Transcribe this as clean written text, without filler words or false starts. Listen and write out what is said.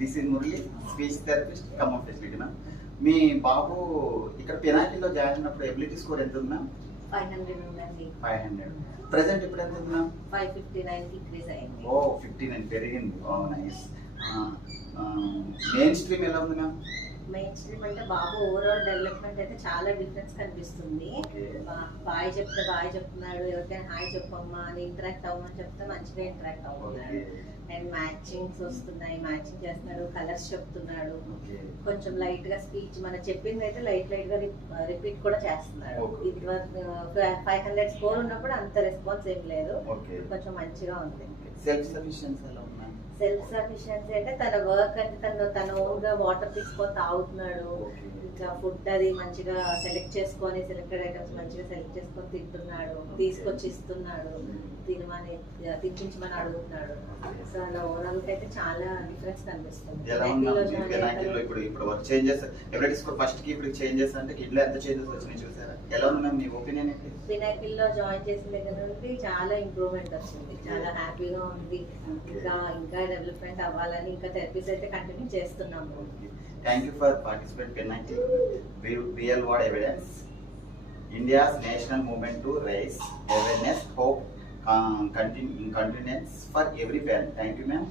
This is Murali, speech therapist Khammam facility ma'am. మీ బాబు ఇక్కడ పినాకిల్లో జాయిన్ అయినప్పుడు ఎబిలిటీ స్కోర్ ఎంత ఉంది మ్యామ్? 500 ఉందండి. 500. ప్రెసెంట్ ఇప్పుడు ఎంత ఉంది మ్యామ్? 559 ఇంక్రీజ్ అయింది. ఓ 59 పెరిగింది. ఓ నైస్. మెయిన్ స్ట్రీమ్ ఎలా ఉంది మ్యామ్? మెయిన్ స్ట్రీమ్ అంటే బాబు ఓవరాల్ డెవలప్మెంట్ అయితే చాలా డిఫరెన్స్ కనిపిస్తుంది. బాయ్ చెప్తే బాయ్ చెప్తున్నాడు, ఎవరికైనా హాయ్ చెప్పమ్మా అని ఇంటరాక్ట్ అవ్వమని చెప్తే మంచిగా ఇంటరాక్ట్ అవుతున్నాడు. అండ్ మ్యాచింగ్స్ వస్తున్నాయి, మ్యాచింగ్ చేస్తున్నాడు, కలర్స్ చెప్తున్నాడు. కొంచెం లైట్ గా స్పీచ్ మనం చెప్పింది అయితే లైట్ గా రిపీట్ కూడా చేస్తున్నాడు. ఇది 500 స్కోర్ ఉన్నప్పుడు అంత రెస్పాన్స్ ఏం లేదు, కొంచెం మంచిగా ఉంది. సెల్ఫ్ సఫిషియన్సీ ఎలా ఉంది? సెల్ఫ్ సఫిషియన్సీ అంటే తన వర్క్ అంటే తన ఓన్ గా వాటర్ తీసుకొని తాగుతున్నాడు. ఇంకా ఫుడ్ అది మంచిగా సెలెక్ట్ చేసుకొని సెలెక్టెడ్ ఐటమ్స్ మంచిగా సెలెక్ట్ చేసుకొని తింటున్నాడు, తీసుకొచ్చి ఇస్తున్నాడు, తినిపించమని అడుగుతున్నాడు. సో అలా ఓవరాల్ అయితే చాలా డిఫరెన్స్ కనిపిస్తుంది. ఇప్పుడు చేంజెస్ ఎబిలిటీ స్కోర్ ఫస్ట్ కి ఇప్పుడు చేంజెస్ అంటే కిడ్లో ఎంత చేంజెస్ వచ్చినాయి చూసారా? ఎలా ఉంది మ్యామ్ మీ ఒపీనియన్ ఏంటి? పినాకిల్ లో జాయిన్ చేసిన దగ్గర నుండి చాలా ఇంప్రూవ్మెంట్ వచ్చింది, చాలా హ్యాపీగా ఉంది. ఇంకా డెవలప్మెంట్ అవ్వాలని ఇంకా థెరపీస్ అయితే కంటిన్యూ చేస్తున్నాము. Thank you for participating Pinnacle real world evidence. India's national movement to raise awareness, hope, continuance for every parent. Thank you, ma'am.